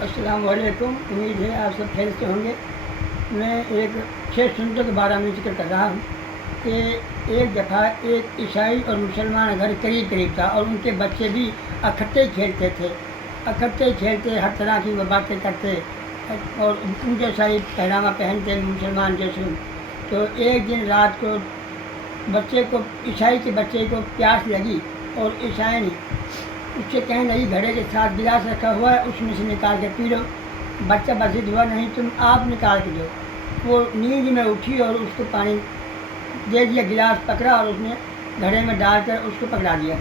अस्सलाम वालेकुम। उम्मीद है आप सब खैर से होंगे। मैं एक 6 सुन्नतों के बारे में जिक्र कर रहा हूँ कि एक दफ़ा एक ईसाई और मुसलमान घर करीब करीब था और उनके बच्चे भी इकट्ठे खेलते थे, इकट्ठे खेलते, हर तरह की वो बातें करते और उनके सारी पहनावा पहनते मुसलमान जैसे। तो एक दिन रात को ईसाई के बच्चे को प्यास लगी और ईसाई ने उससे कहने लगी घड़े के साथ गिलास रखा हुआ है, उसमें से निकाल के पी लो। बच्चा बसित हुआ, नहीं तुम आप निकाल के दो। वो नींद में उठी और उसको पानी दे दिया, गिलास पकड़ा और उसने घड़े में डालकर उसको पकड़ा दिया।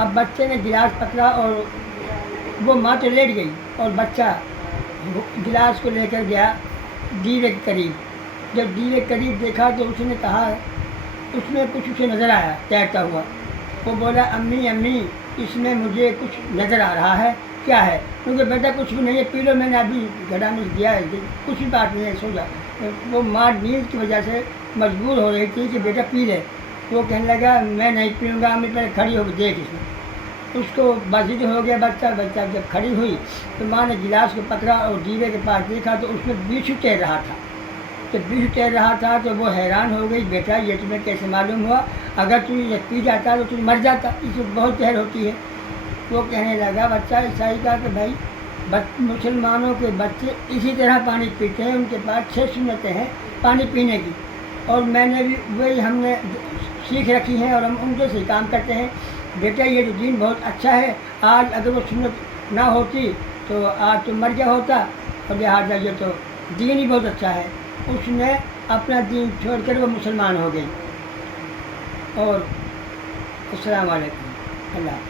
अब बच्चे ने गिलास पकड़ा और वो माँ तो लेट गई और बच्चा गिलास को लेकर गया दीवे के करीब। जब दीवे के करीब देखा तो उसने कहा, उसमें कुछ उसे नज़र आया तैरता हुआ। वो बोला, अम्मी अम्मी इसमें मुझे कुछ नज़र आ रहा है, क्या है? क्योंकि बेटा कुछ भी नहीं है, पी लो, मैंने अभी घड़ा में दिया है, कुछ भी बात नहीं है, सो जा। वो माँ नींद की वजह से मजबूर हो रही थी कि बेटा पी ले। वो कहने लगा मैं नहीं पीऊँगा, अम्मी पहले खड़ी होकर देख इसमें। उसको बजिद हो गया बच्चा जब खड़ी हुई तो माँ ने गिलास को पकड़ा और दीवे के पास देखा तो उसमें बिच्छू तैर रहा था। जब बिच्छू तैर रहा था तो वो हैरान हो गई, बेटा ये तुम्हें कैसे मालूम हुआ? अगर तू ये पी जाता तो तू मर जाता, इसमें बहुत जहर होती है। वो कहने लगा बच्चा ईसाई का कि भाई मुसलमानों के बच्चे इसी तरह पानी पीते हैं, उनके पास 6 सुन्नतें हैं पानी पीने की, और मैंने भी वही हमने सीख रखी हैं और हम उनके से काम करते हैं। बेटा ये जो दीन बहुत अच्छा है, आज अगर वो सुन्नत ना होती तो आज तो मर गया होता, और लिहाजा ये तो दीन ही बहुत अच्छा है। उसने अपना दीन छोड़कर वो मुसलमान हो गई। और अस्सलाम वालेकुम। अल्लाह।